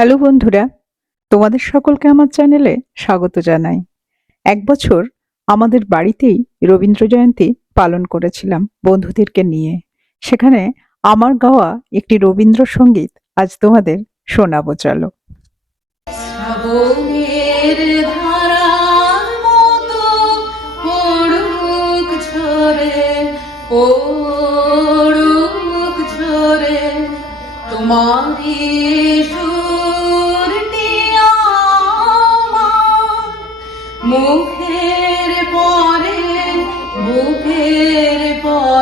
Hello বন্ধুরা, তোমাদের সকলকে আমার চ্যানেলে স্বাগত জানাই। এক বছর আমাদের বাড়িতেই রবীন্দ্র জয়ন্তী পালন করেছিলাম বন্ধুদেরকে নিয়ে। সেখানে আমার গাওয়া একটি রবীন্দ্রসঙ্গীত আজ তোমাদের শোনাবো, চলো। শ্রাবণের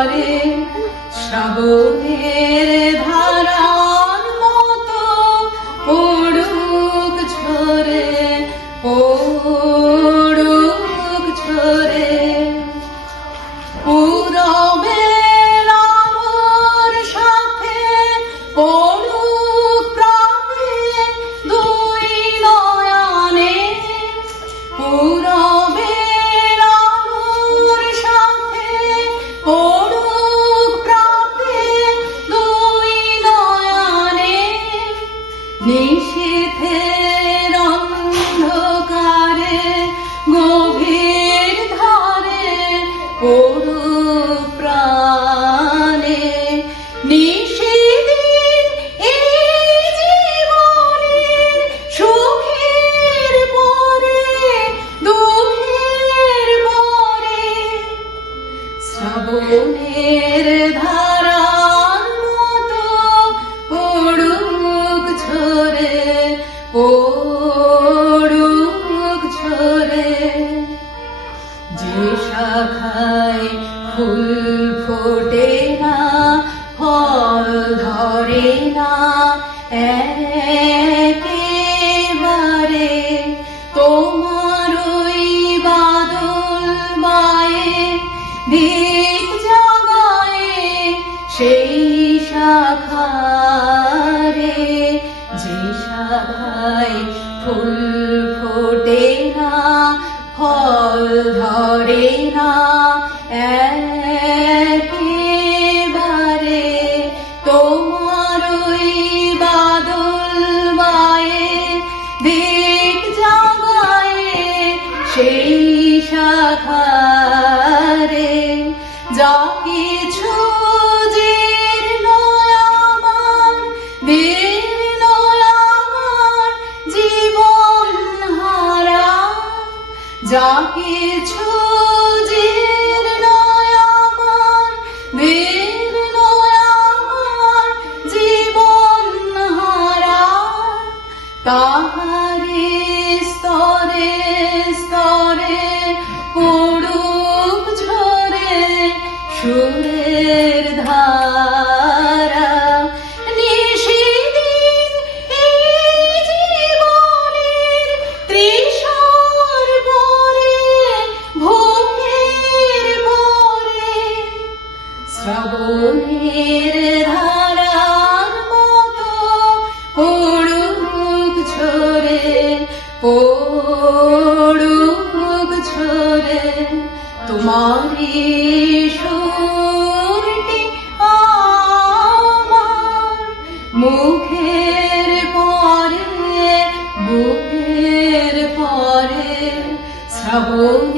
পরে শ্রাবণের ধারার শ্রাবণের ধারার মতো পড়ুক ঝরে পড়ুক ঝরে। যে শাখায় ফুল ফোটে না, ফল ধরে না একেবারে ফুল ফোটে না ফল ধরে না একেবারে কিছু তাহারে স্তরে স্তরে পড়ুক ঝরে সুরের শ্রাবণের ধারার মতো পড়ুক ঝরে পড়ুক ঝরে তোমারই সুরটি আমার মুখের পরে, বুকের পরে শ্রাবণের